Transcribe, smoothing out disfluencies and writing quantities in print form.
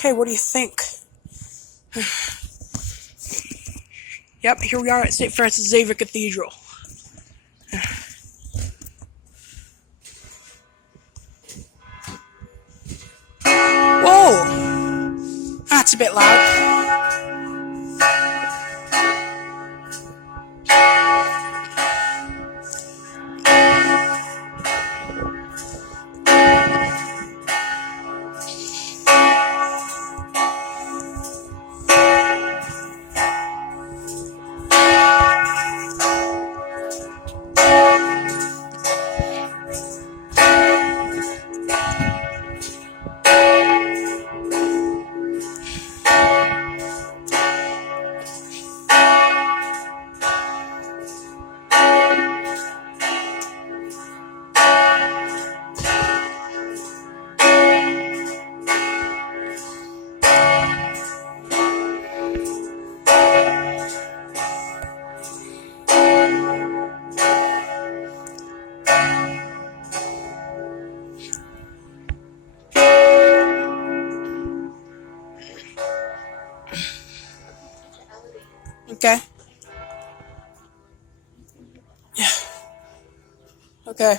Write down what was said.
Okay, what do you think? Yep, here we are at St. Francis Xavier Cathedral. Whoa! That's a bit loud. Okay. Yeah. Okay.